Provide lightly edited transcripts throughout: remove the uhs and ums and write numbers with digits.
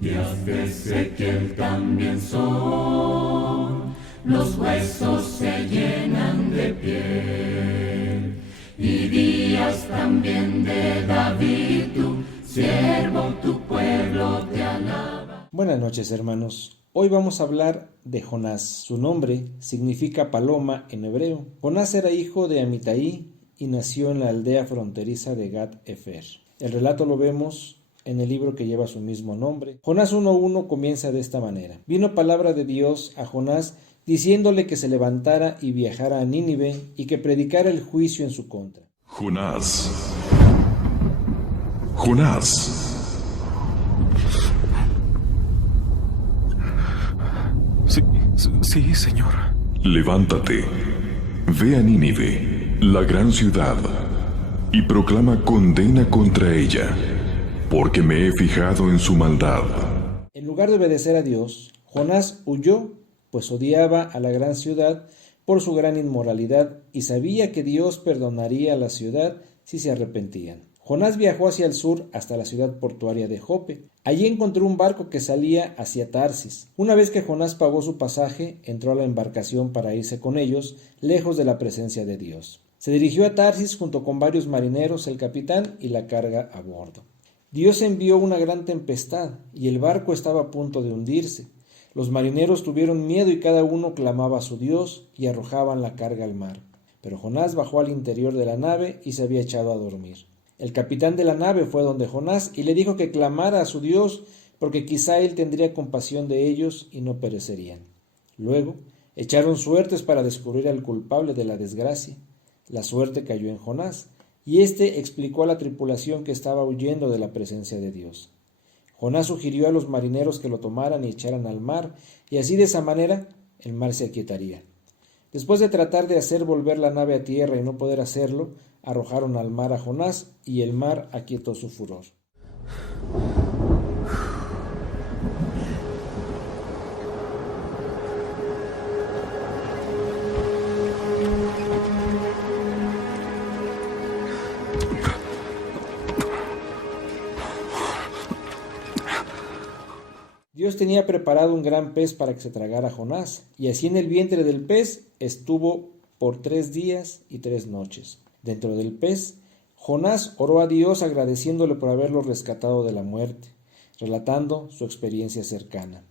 Días de Ezequiel también son, los huesos se llenan de piel. Y días también de David, tu siervo, tu pueblo te alaba. Buenas noches, hermanos. Hoy vamos a hablar de Jonás. Su nombre significa paloma en hebreo. Jonás era hijo de Amitai y nació en la aldea fronteriza de Gat-Efer. El relato lo vemos en el libro que lleva su mismo nombre. Jonás 1:1 comienza de esta manera. Vino palabra de Dios a Jonás diciéndole que se levantara y viajara a Nínive y que predicara el juicio en su contra. Jonás. Jonás. Sí, señor. Levántate, ve a Nínive, la gran ciudad, y proclama condena contra ella, porque me he fijado en su maldad. En lugar de obedecer a Dios, Jonás huyó, pues odiaba a la gran ciudad por su gran inmoralidad y sabía que Dios perdonaría a la ciudad si se arrepentían. Jonás viajó hacia el sur hasta la ciudad portuaria de Jope. Allí encontró un barco que salía hacia Tarsis. Una vez que Jonás pagó su pasaje, entró a la embarcación para irse con ellos, lejos de la presencia de Dios. Se dirigió a Tarsis junto con varios marineros, el capitán y la carga a bordo. Dios envió una gran tempestad y el barco estaba a punto de hundirse. Los marineros tuvieron miedo y cada uno clamaba a su Dios y arrojaban la carga al mar. Pero Jonás bajó al interior de la nave y se había echado a dormir. El capitán de la nave fue donde Jonás y le dijo que clamara a su Dios porque quizá él tendría compasión de ellos y no perecerían. Luego echaron suertes para descubrir al culpable de la desgracia. La suerte cayó en Jonás y éste explicó a la tripulación que estaba huyendo de la presencia de Dios. Jonás sugirió a los marineros que lo tomaran y echaran al mar y así de esa manera el mar se aquietaría. Después de tratar de hacer volver la nave a tierra y no poder hacerlo, arrojaron al mar a Jonás y el mar aquietó su furor. Dios tenía preparado un gran pez para que se tragara a Jonás, y así en el vientre del pez estuvo por 3 días y 3 noches. Dentro del pez, Jonás oró a Dios agradeciéndole por haberlo rescatado de la muerte, relatando su experiencia cercana.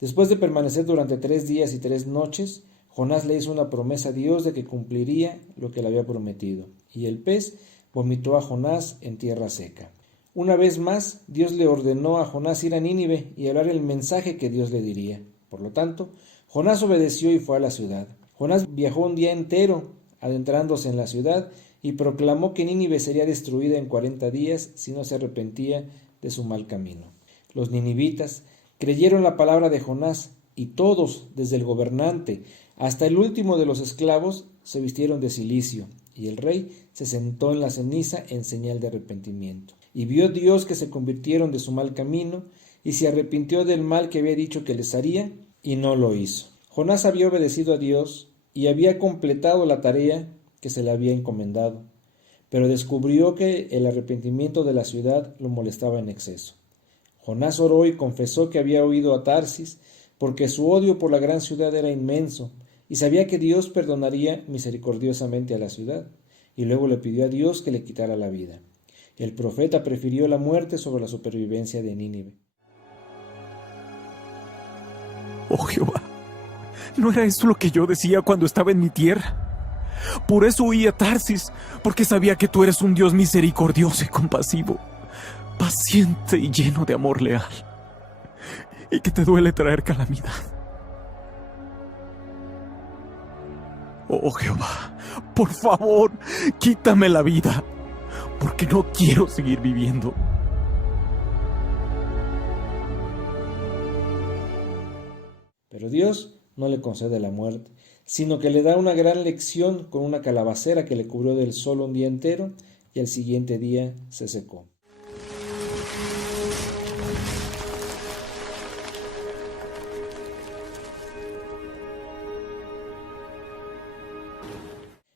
Después de permanecer durante 3 días y 3 noches, Jonás le hizo una promesa a Dios de que cumpliría lo que le había prometido, y el pez vomitó a Jonás en tierra seca. Una vez más, Dios le ordenó a Jonás ir a Nínive y hablar el mensaje que Dios le diría. Por lo tanto, Jonás obedeció y fue a la ciudad. Jonás viajó un día entero, adentrándose en la ciudad, y proclamó que Nínive sería destruida en 40 días si no se arrepentía de su mal camino. Los ninivitas creyeron la palabra de Jonás, y todos, desde el gobernante hasta el último de los esclavos, se vistieron de cilicio, y el rey se sentó en la ceniza en señal de arrepentimiento. Y vio Dios que se convirtieron de su mal camino, y se arrepintió del mal que había dicho que les haría, y no lo hizo. Jonás había obedecido a Dios, y había completado la tarea que se le había encomendado, pero descubrió que el arrepentimiento de la ciudad lo molestaba en exceso. Jonás oró y confesó que había huido a Tarsis, porque su odio por la gran ciudad era inmenso, y sabía que Dios perdonaría misericordiosamente a la ciudad, y luego le pidió a Dios que le quitara la vida. El profeta prefirió la muerte sobre la supervivencia de Nínive. Oh Jehová, ¿no era eso lo que yo decía cuando estaba en mi tierra? Por eso huí a Tarsis, porque sabía que tú eres un Dios misericordioso y compasivo, paciente y lleno de amor leal, y que te duele traer calamidad. Oh Jehová, por favor, quítame la vida, porque no quiero seguir viviendo. Pero Dios no le concede la muerte, sino que le da una gran lección con una calabacera que le cubrió del sol un día entero y al siguiente día se secó.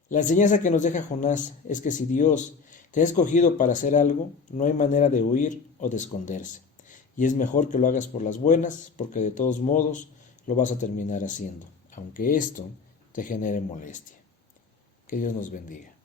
La enseñanza que nos deja Jonás es que si Dios te ha escogido para hacer algo, no hay manera de huir o de esconderse. y es mejor que lo hagas por las buenas, porque de todos modos lo vas a terminar haciendo, aunque esto te genere molestia. Que Dios nos bendiga.